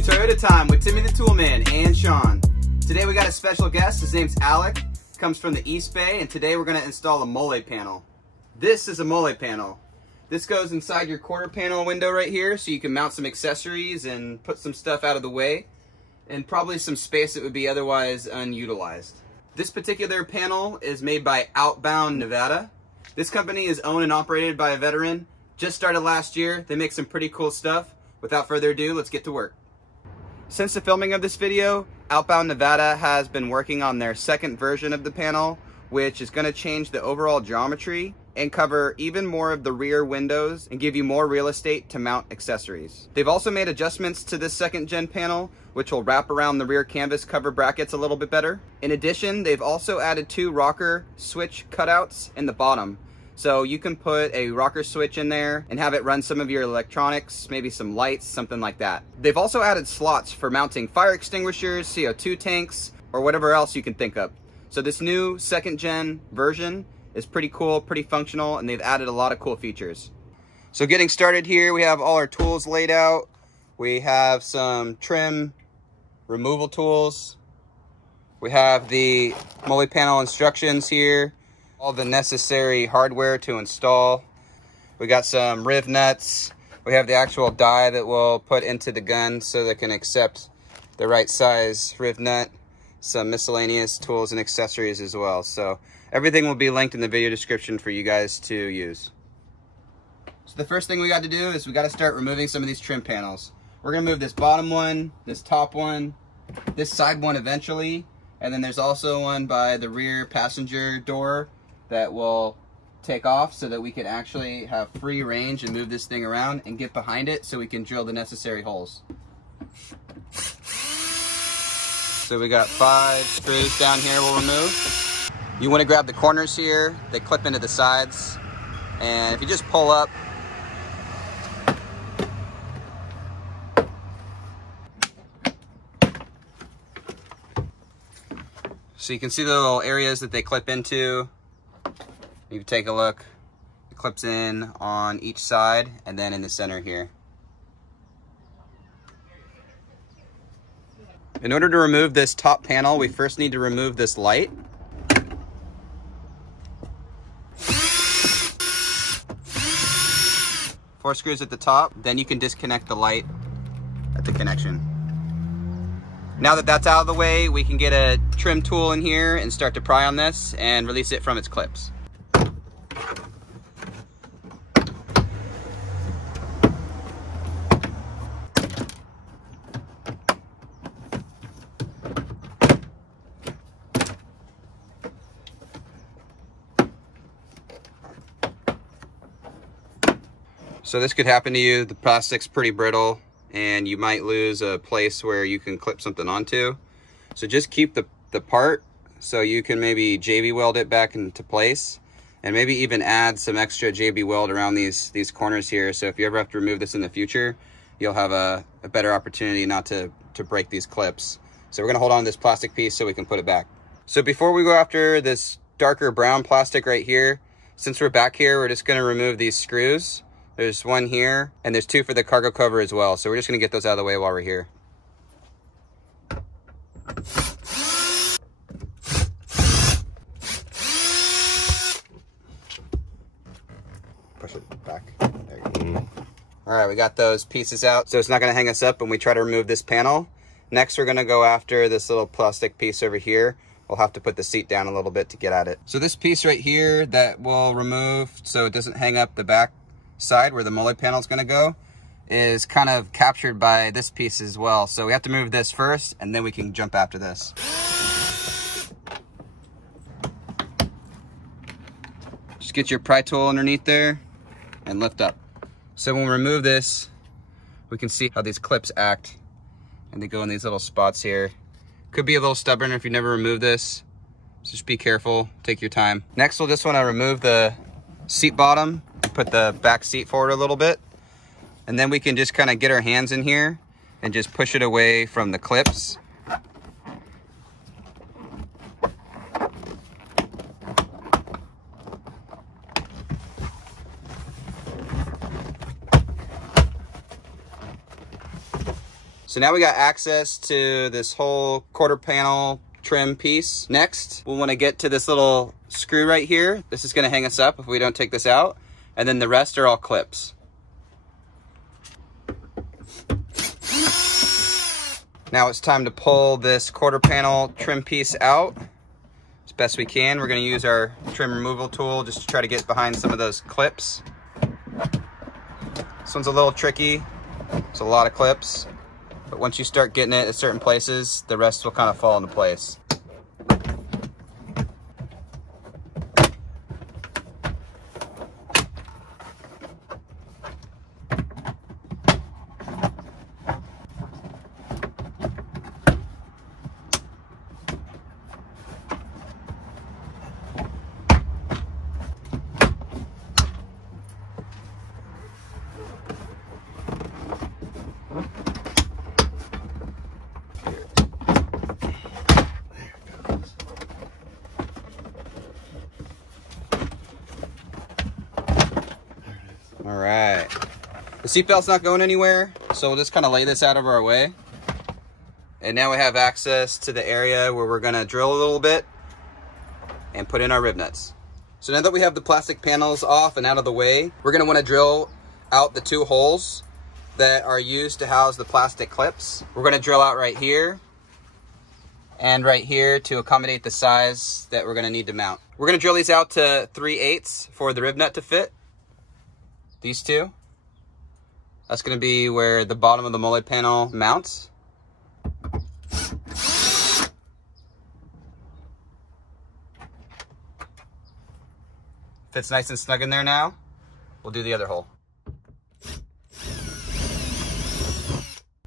to Toyota Time with Timmy the Toolman and Sean. Today we got a special guest. His name's Alec. Comes from the East Bay, and today we're going to install a Molle panel. This is a Molle panel. This goes inside your quarter panel window right here, so you can mount some accessories and put some stuff out of the way, and probably some space that would be otherwise unutilized. This particular panel is made by Outbound Nevada. This company is owned and operated by a veteran. Just started last year. They make some pretty cool stuff. Without further ado, let's get to work. Since the filming of this video, Outbound Nevada has been working on their second version of the panel, which is going to change the overall geometry and cover even more of the rear windows and give you more real estate to mount accessories. They've also made adjustments to this second gen panel, which will wrap around the rear canvas cover brackets a little bit better. In addition, they've also added 2 rocker switch cutouts in the bottom. So you can put a rocker switch in there and have it run some of your electronics, maybe some lights, something like that. They've also added slots for mounting fire extinguishers, CO2 tanks, or whatever else you can think of. So this new second gen version is pretty cool, pretty functional, and they've added a lot of cool features. So getting started here, we have all our tools laid out. We have some trim removal tools. We have the Molle panel instructions here. All the necessary hardware to install. We got some riv nuts. We have the actual die that we'll put into the gun so that it can accept the right size riv nut. Some miscellaneous tools and accessories as well. So everything will be linked in the video description for you guys to use. So the first thing we got to do is we got to start removing some of these trim panels. We're going to move this bottom one, this top one, this side one eventually, and then there's also one by the rear passenger door that will take off so that we can actually have free range and move this thing around and get behind it so we can drill the necessary holes. So we got 5 screws down here we'll remove. You want to grab the corners here, they clip into the sides, and if you just pull up, so you can see the little areas that they clip into. You can take a look. It clips in on each side and then in the center here. In order to remove this top panel, we first need to remove this light. 4 screws at the top, then you can disconnect the light at the connection. Now that that's out of the way, we can get a trim tool in here and start to pry on this and release it from its clips. So this could happen to you. The plastic's pretty brittle and you might lose a place where you can clip something onto. So just keep the part so you can maybe JB weld it back into place, and maybe even add some extra JB weld around these corners here. So if you ever have to remove this in the future, you'll have a better opportunity not to break these clips. So we're gonna hold on to this plastic piece so we can put it back. So before we go after this darker brown plastic right here, since we're back here, we're just gonna remove these screws. There's 1 here, and there's 2 for the cargo cover as well. So we're just gonna get those out of the way while we're here. Push it back. There you go. All right, we got those pieces out, so it's not gonna hang us up when we try to remove this panel. Next, we're gonna go after this little plastic piece over here. We'll have to put the seat down a little bit to get at it. So this piece right here that we'll remove so it doesn't hang up the back side where the Molle panel is going to go is kind of captured by this piece as well. So we have to move this first and then we can jump after this. Just get your pry tool underneath there and lift up. So when we remove this, we can see how these clips act and they go in these little spots here. Could be a little stubborn if you never remove this. So just be careful, take your time. Next, we'll just want to remove the seat bottom, put the back seat forward a little bit, and then we can just kind of get our hands in here and just push it away from the clips. So now we got access to this whole quarter panel trim piece. Next, we'll want to get to this little screw right here. This is going to hang us up if we don't take this out. And then the rest are all clips. Now it's time to pull this quarter panel trim piece out as best we can. We're going to use our trim removal tool just to try to get behind some of those clips. This one's a little tricky. It's a lot of clips. But once you start getting it at certain places, the rest will kind of fall into place. All right, the seatbelt's not going anywhere, so we'll just kind of lay this out of our way. And now we have access to the area where we're gonna drill a little bit and put in our rib nuts. So now that we have the plastic panels off and out of the way, we're gonna wanna drill out the 2 holes that are used to house the plastic clips. We're gonna drill out right here and right here to accommodate the size that we're gonna need to mount. We're gonna drill these out to 3/8 for the rib nut to fit. These 2. That's going to be where the bottom of the Molle panel mounts. Fits nice and snug in there now. We'll do the other hole.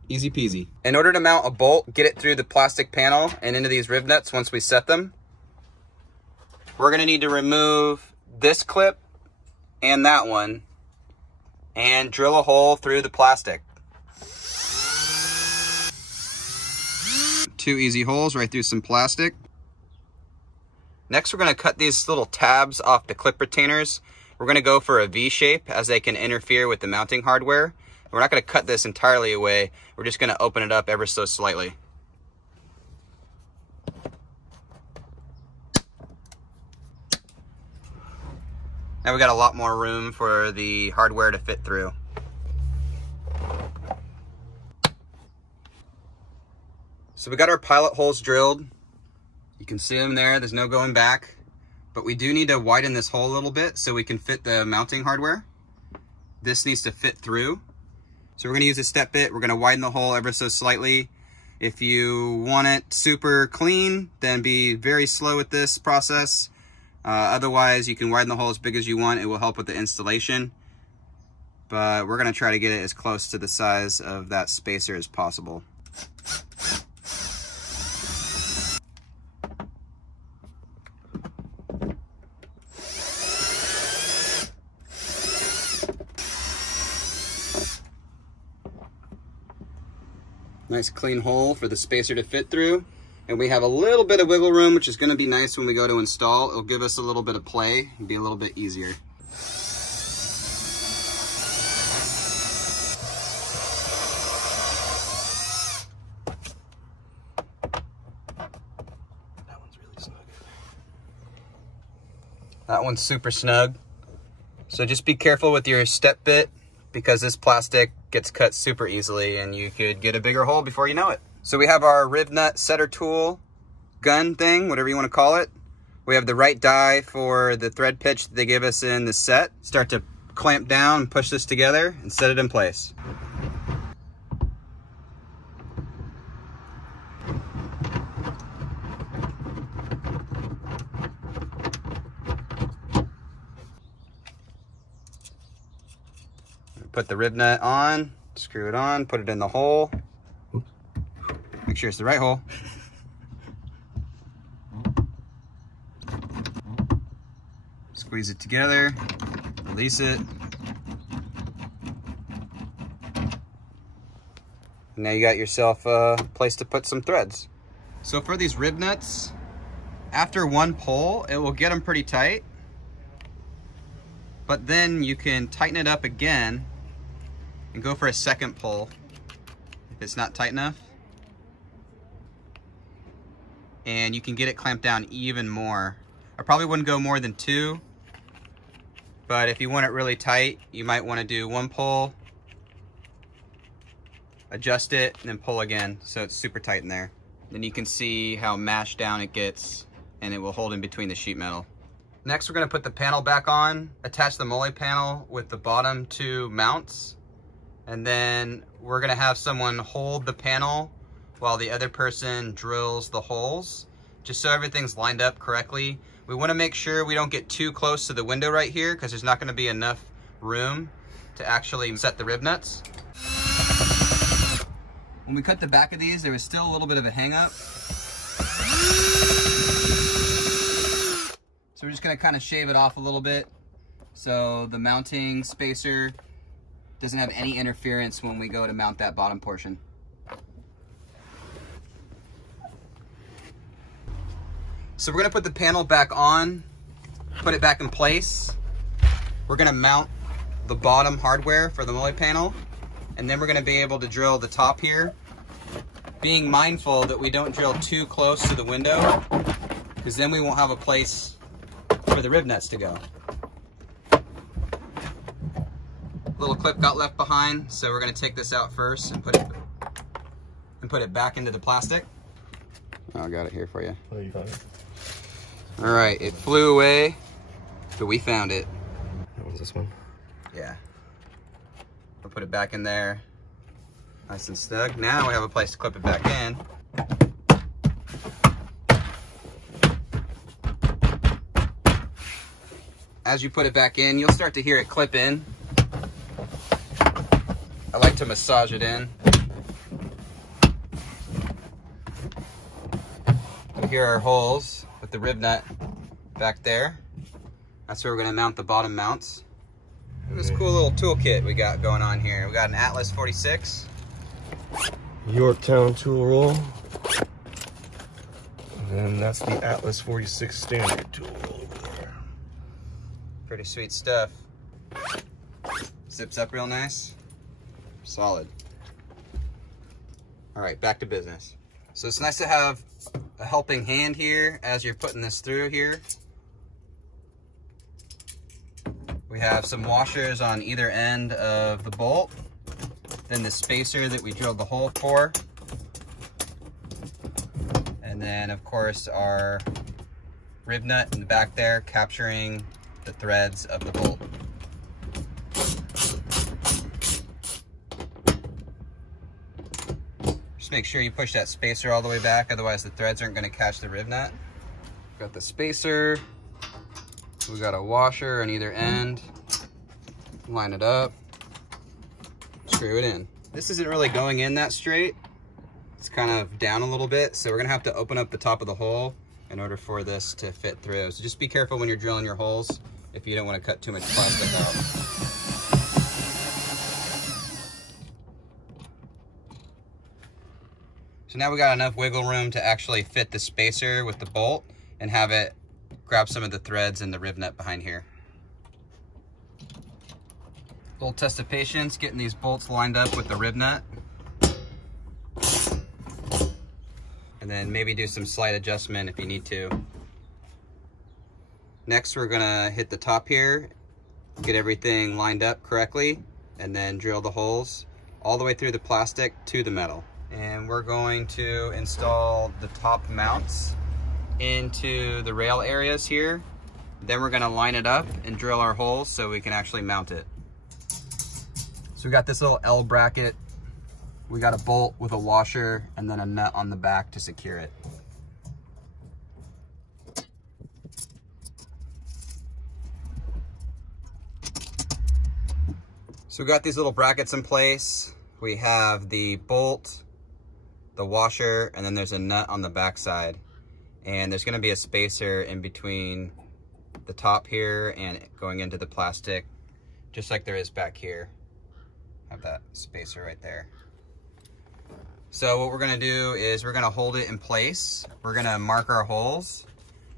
Easy peasy. In order to mount a bolt, get it through the plastic panel and into these rib nuts once we set them, we're going to need to remove this clip and that one and drill a hole through the plastic. 2 easy holes right through some plastic. Next, we're gonna cut these little tabs off the clip retainers. We're gonna go for a V shape as they can interfere with the mounting hardware. We're not gonna cut this entirely away. We're just gonna open it up ever so slightly. Now we got a lot more room for the hardware to fit through. So we got our pilot holes drilled. You can see them there, there's no going back. But we do need to widen this hole a little bit so we can fit the mounting hardware. This needs to fit through. So we're gonna use a step bit, we're gonna widen the hole ever so slightly. If you want it super clean, then be very slow with this process. Otherwise, you can widen the hole as big as you want. It will help with the installation. But we're going to try to get it as close to the size of that spacer as possible. Nice clean hole for the spacer to fit through. And we have a little bit of wiggle room, which is going to be nice when we go to install. It'll give us a little bit of play and be a little bit easier. That one's really snug. That one's super snug. So just be careful with your step bit because this plastic gets cut super easily and you could get a bigger hole before you know it. So we have our Rivnut setter tool gun thing, whatever you want to call it. We have the right die for the thread pitch that they give us in the set. Start to clamp down and push this together and set it in place. Put the rib nut on, screw it on, put it in the hole. Make sure it's the right hole. Squeeze it together, release it. Now you got yourself a place to put some threads. So for these rib nuts, after one pull, it will get them pretty tight. But then you can tighten it up again and go for a second pull if it's not tight enough. And you can get it clamped down even more. I probably wouldn't go more than 2, but if you want it really tight, you might want to do 1 pull, adjust it, and then pull again so it's super tight in there. Then you can see how mashed down it gets, and it will hold in between the sheet metal. Next, we're going to put the panel back on, attach the Molle panel with the bottom 2 mounts, and then we're going to have someone hold the panel while the other person drills the holes, just so everything's lined up correctly. We want to make sure we don't get too close to the window right here, because there's not going to be enough room to actually set the rib nuts. When we cut the back of these, there was still a little bit of a hang up. So we're just gonna kind of shave it off a little bit so the mounting spacer doesn't have any interference when we go to mount that bottom portion. So we're gonna put the panel back on, put it back in place. We're gonna mount the bottom hardware for the Molle panel, and then we're gonna be able to drill the top here, being mindful that we don't drill too close to the window, because then we won't have a place for the rib nuts to go. Little clip got left behind, so we're gonna take this out first and put it back into the plastic. Oh, I got it here for you. Oh, you found it? All right, it flew away, but we found it. That one's this one? Yeah. I'll put it back in there, nice and snug. Now we have a place to clip it back in. As you put it back in, you'll start to hear it clip in. I like to massage it in. Here are our holes with the rib nut back there. That's where we're gonna mount the bottom mounts. Look at this cool little toolkit we got going on here. We got an Atlas 46. Yorktown tool roll. And then that's the Atlas 46 standard tool roll over there. Pretty sweet stuff. Zips up real nice. Solid. All right, back to business. So it's nice to have a helping hand here as you're putting this through here. We have some washers on either end of the bolt, then the spacer that we drilled the hole for, and then of course our rib nut in the back there capturing the threads of the bolt. Just make sure you push that spacer all the way back, otherwise the threads aren't going to catch the rib nut. Got the spacer, we got a washer on either end, line it up, screw it in. This isn't really going in that straight, it's kind of down a little bit, so we're going to have to open up the top of the hole in order for this to fit through. So just be careful when you're drilling your holes if you don't want to cut too much plastic out. So now we got enough wiggle room to actually fit the spacer with the bolt and have it grab some of the threads and the rib nut behind here. Little test of patience, getting these bolts lined up with the rib nut. And then maybe do some slight adjustment if you need to. Next, we're gonna hit the top here, get everything lined up correctly, and then drill the holes all the way through the plastic to the metal. And we're going to install the top mounts into the rail areas here. Then we're gonna line it up and drill our holes so we can actually mount it. So we got this little L bracket. We got a bolt with a washer and then a nut on the back to secure it. So we got these little brackets in place. We have the bolt, the washer, and then there's a nut on the back side. And there's gonna be a spacer in between the top here and going into the plastic, just like there is back here. Have that spacer right there. So what we're gonna do is we're gonna hold it in place. We're gonna mark our holes,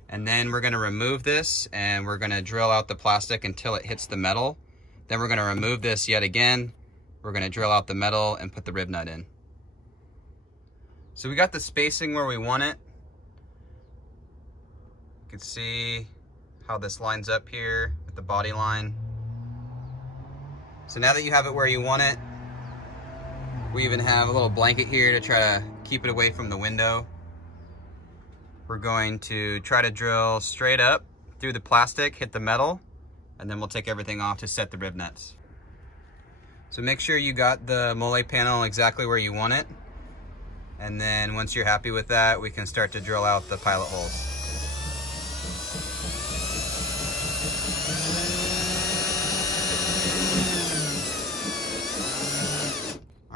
and then we're gonna remove this and we're gonna drill out the plastic until it hits the metal. Then we're gonna remove this yet again. We're gonna drill out the metal and put the rib nut in. So we got the spacing where we want it. You can see how this lines up here with the body line. So now that you have it where you want it, we even have a little blanket here to try to keep it away from the window. We're going to try to drill straight up through the plastic, hit the metal, and then we'll take everything off to set the rib nuts. So make sure you got the Molle panel exactly where you want it. And then once you're happy with that, we can start to drill out the pilot holes.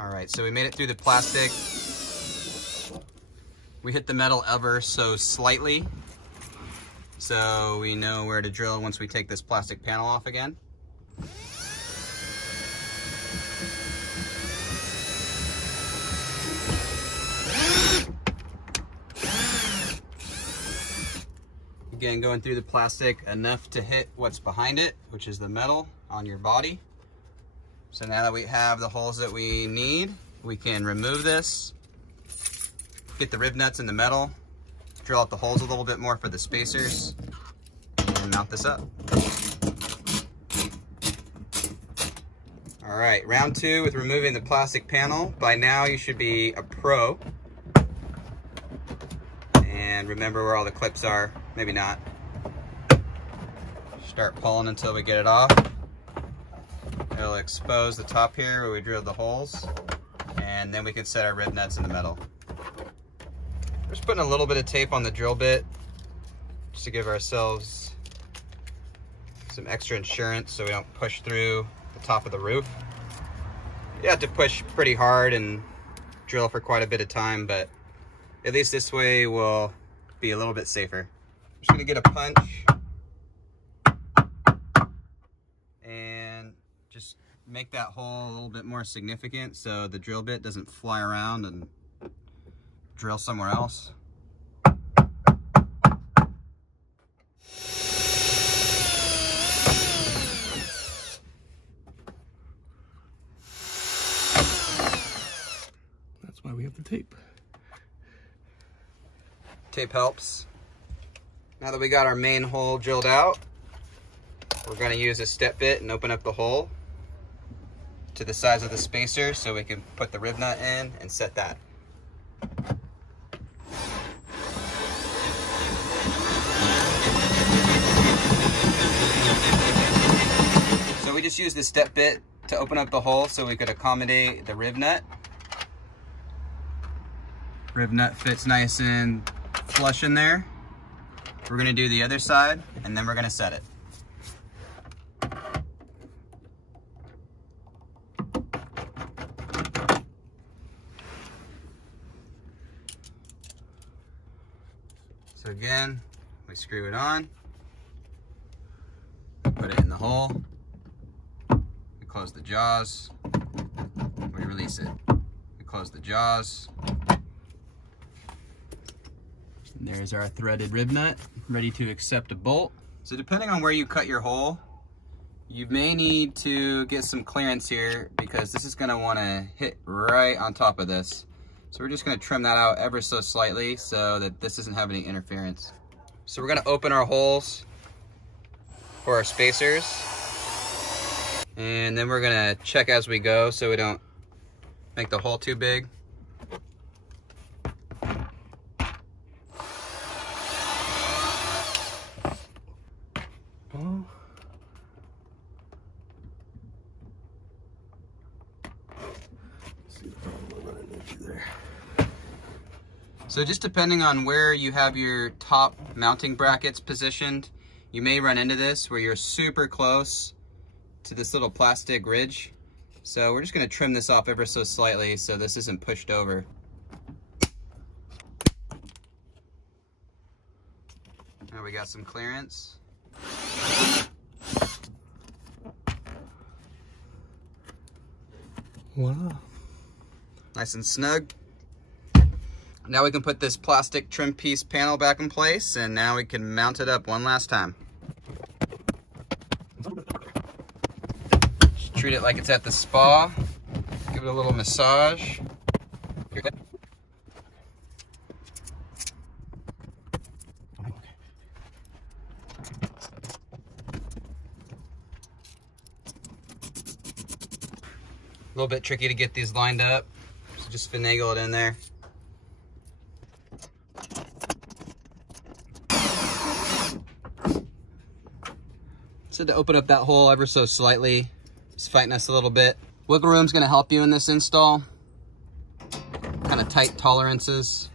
All right, so we made it through the plastic. We hit the metal ever so slightly, so we know where to drill once we take this plastic panel off again. Again, going through the plastic enough to hit what's behind it, which is the metal on your body. So now that we have the holes that we need, we can remove this, get the rib nuts in the metal, drill out the holes a little bit more for the spacers, and mount this up. All right, round 2 with removing the plastic panel. By now you should be a pro. And remember where all the clips are, maybe not. Start pulling until we get it off. It'll expose the top here where we drilled the holes, and then we can set our rib nuts in the metal. We're just putting a little bit of tape on the drill bit just to give ourselves some extra insurance so we don't push through the top of the roof. You have to push pretty hard and drill for quite a bit of time, but at least this way we'll be a little bit safer. I'm just gonna get a punch and just make that hole a little bit more significant so the drill bit doesn't fly around and drill somewhere else. That's why we have the tape. Tape helps. Now that we got our main hole drilled out, we're going to use a step bit and open up the hole to the size of the spacer so we can put the rib nut in and set that. So we just used the step bit to open up the hole so we could accommodate the rib nut. Rib nut fits nice and flush in there. We're going to do the other side and then we're going to set it. So again, we screw it on, put it in the hole, we close the jaws, we release it. We close the jaws. And there's our threaded rib nut, ready to accept a bolt. So depending on where you cut your hole, you may need to get some clearance here because this is gonna wanna hit right on top of this. So we're just gonna trim that out ever so slightly so that this doesn't have any interference. So we're gonna open our holes for our spacers. And then we're gonna check as we go so we don't make the hole too big. So just depending on where you have your top mounting brackets positioned, you may run into this where you're super close to this little plastic ridge. So we're just gonna trim this off ever so slightly so this isn't pushed over. Now we got some clearance. Wow. Nice and snug. Now we can put this plastic trim piece panel back in place, and now we can mount it up one last time. Just treat it like it's at the spa. Give it a little massage. little bit tricky to get these lined up, so just finagle it in there. So to open up that hole ever so slightly, it's fighting us a little bit. Wiggle room's gonna help you in this install. Kind of tight tolerances.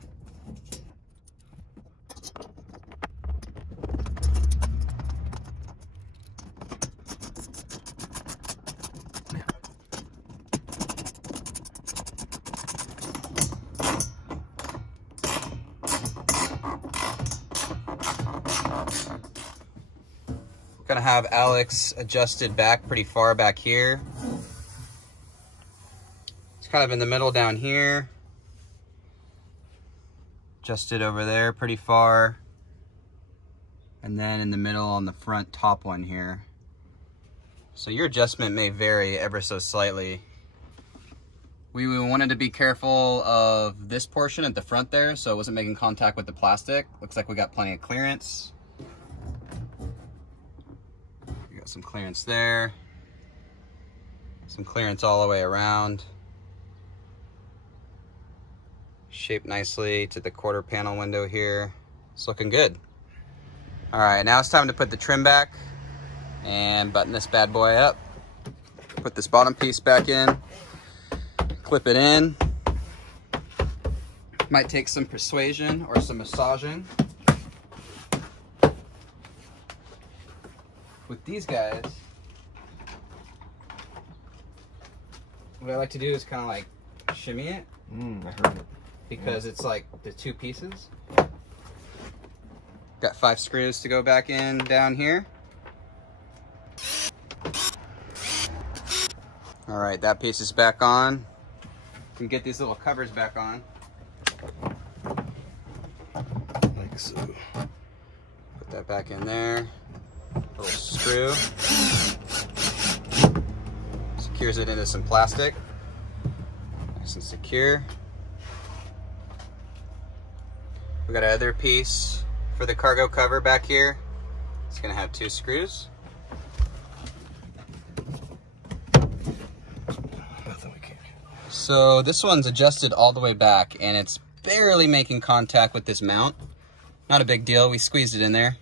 Gonna have Alex adjusted back pretty far back here. It's kind of in the middle down here. Adjusted over there pretty far. And then in the middle on the front top one here. So your adjustment may vary ever so slightly. We wanted to be careful of this portion at the front there so it wasn't making contact with the plastic. Looks like we got plenty of clearance. Some clearance there, some clearance all the way around, shaped nicely to the quarter panel window here. It's looking good. All right, now it's time to put the trim back and button this bad boy up. Put this bottom piece back in, clip it in. Might take some persuasion or some massaging. With these guys, what I like to do is kind of like shimmy it. I heard it. Because it's like the two pieces. Got 5 screws to go back in down here. All right, that piece is back on. Can get these little covers back on. Like so. Put that back in there. Little screw. Secures it into some plastic. Nice and secure. We got another piece for the cargo cover back here. It's gonna have 2 screws. So this one's adjusted all the way back and it's barely making contact with this mount. Not a big deal, we squeezed it in there.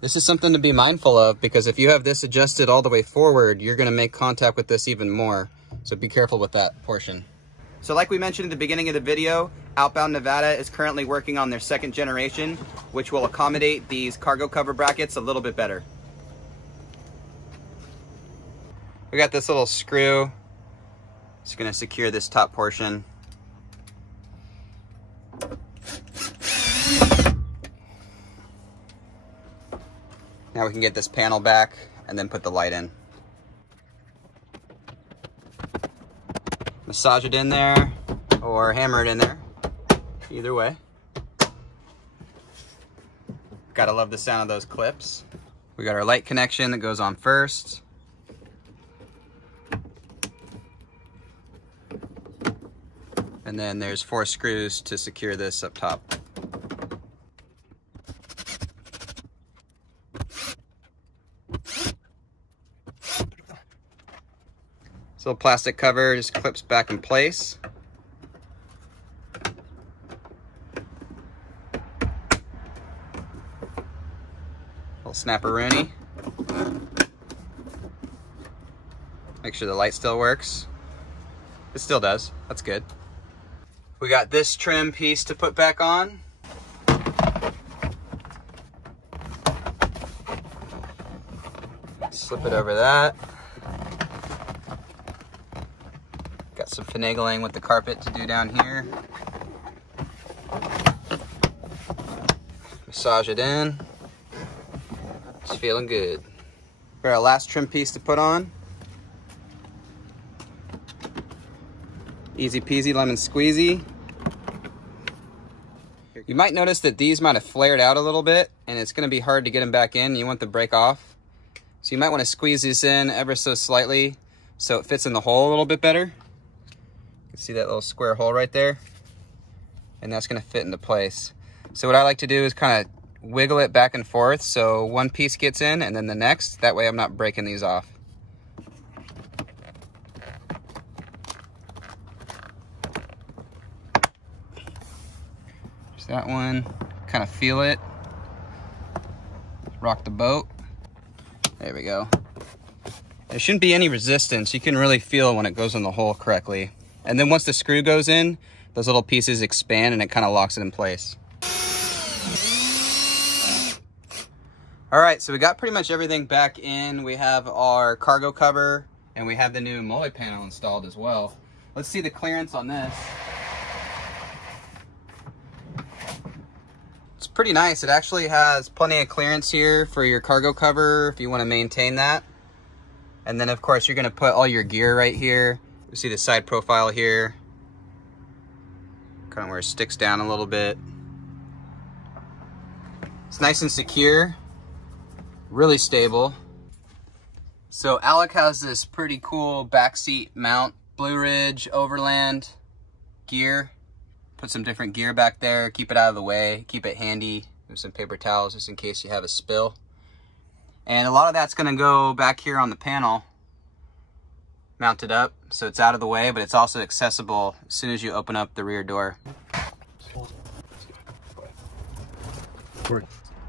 This is something to be mindful of because if you have this adjusted all the way forward, you're gonna make contact with this even more. So be careful with that portion. So like we mentioned at the beginning of the video, Outbound Nevada is currently working on their 2nd generation, which will accommodate these cargo cover brackets a little bit better. We got this little screw. It's gonna secure this top portion. Now we can get this panel back and then put the light in. Massage it in there or hammer it in there. Either way. Gotta love the sound of those clips. We got our light connection that goes on first. And then there's 4 screws to secure this up top. This little plastic cover just clips back in place. Little snapperoonie. Make sure the light still works. It still does, that's good. We got this trim piece to put back on. Slip it over that. Got some finagling with the carpet to do down here. Massage it in. It's feeling good. For our last trim piece to put on. Easy peasy lemon squeezy. You might notice that these might have flared out a little bit and it's gonna be hard to get them back in. You want them to break off. So you might wanna squeeze these in ever so slightly so it fits in the hole a little bit better. You can see that little square hole right there? And that's gonna fit into place. So what I like to do is kind of wiggle it back and forth so one piece gets in and then the next. That way I'm not breaking these off. that one, kind of feel it. Rock the boat. There we go. There shouldn't be any resistance. You can really feel when it goes in the hole correctly. And then once the screw goes in, those little pieces expand and it kind of locks it in place. All right, so we got pretty much everything back in. We have our cargo cover and we have the new Molle panel installed as well. Let's see the clearance on this. It's pretty nice. It actually has plenty of clearance here for your cargo cover if you want to maintain that. And then of course you're going to put all your gear right here. You see the side profile here, kind of where it sticks down a little bit. It's nice and secure, really stable. So Alec has this pretty cool backseat mount, Blue Ridge Overland gear. Put some different gear back there, keep it out of the way, keep it handy. There's some paper towels just in case you have a spill. And a lot of that's gonna go back here on the panel, mounted up, so it's out of the way, but it's also accessible as soon as you open up the rear door.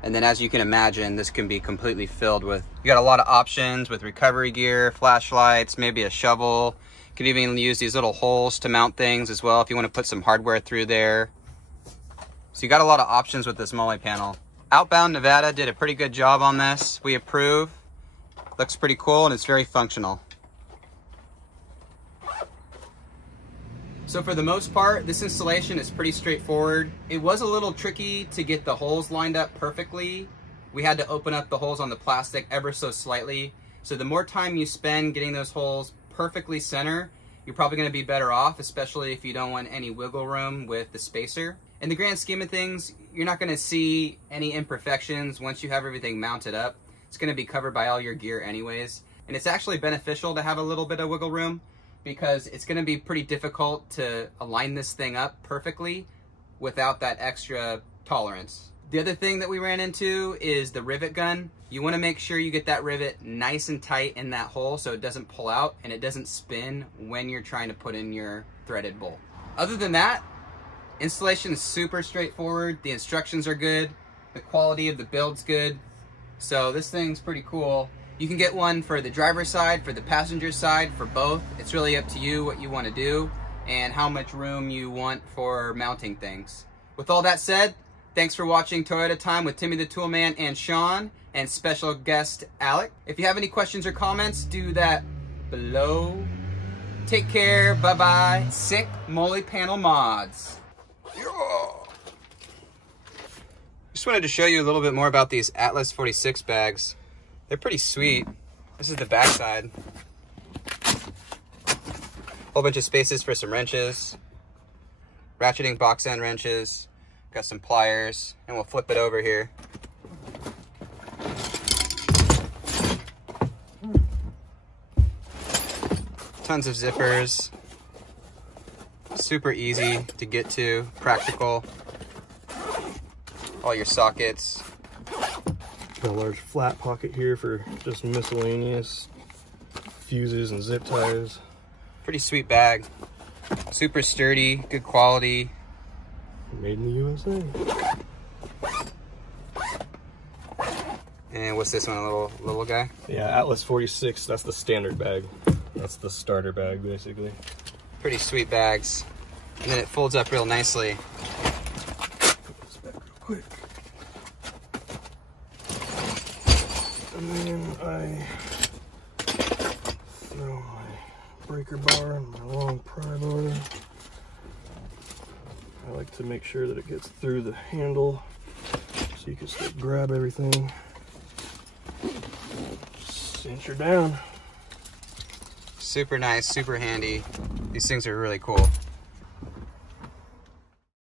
And then as you can imagine, this can be completely filled with, you got a lot of options with recovery gear, flashlights, maybe a shovel. You can even use these little holes to mount things as well if you want to put some hardware through there. So you got a lot of options with this Molle panel. Outbound Nevada did a pretty good job on this. We approve. Looks pretty cool and it's very functional. So for the most part, this installation is pretty straightforward. It was a little tricky to get the holes lined up perfectly. We had to open up the holes on the plastic ever so slightly. So the more time you spend getting those holes perfectly center, you're probably gonna be better off, especially if you don't want any wiggle room with the spacer. In the grand scheme of things, you're not gonna see any imperfections once you have everything mounted up. It's gonna be covered by all your gear anyways. And it's actually beneficial to have a little bit of wiggle room, because it's going to be pretty difficult to align this thing up perfectly without that extra tolerance. The other thing that we ran into is the Rivnut Gun. You want to make sure you get that rivet nice and tight in that hole so it doesn't pull out and it doesn't spin when you're trying to put in your threaded bolt. Other than that, installation is super straightforward. The instructions are good. The quality of the build's good. So this thing's pretty cool. You can get one for the driver's side, for the passenger side, for both. It's really up to you what you want to do and how much room you want for mounting things. With all that said, thanks for watching Toyota Time with Timmy the Toolman and Sean and special guest Alec. If you have any questions or comments, do that below. Take care, bye-bye. Sick Molle panel mods. Just wanted to show you a little bit more about these Atlas 46 bags. They're pretty sweet. This is the back side. Whole bunch of spaces for some wrenches. Ratcheting box end wrenches. Got some pliers. And we'll flip it over here. Tons of zippers. Super easy to get to. Practical. All your sockets. Got a large flat pocket here for just miscellaneous fuses and zip ties. Pretty sweet bag. Super sturdy, good quality. Made in the USA. And what's this one, a little guy? Yeah, Atlas 46, that's the standard bag. That's the starter bag, basically. Pretty sweet bags. And then it folds up real nicely. Put this back real quick. And then I throw my breaker bar and my long pry bar. I like to make sure that it gets through the handle so you can still grab everything. Cinch her down. Super nice, super handy. These things are really cool.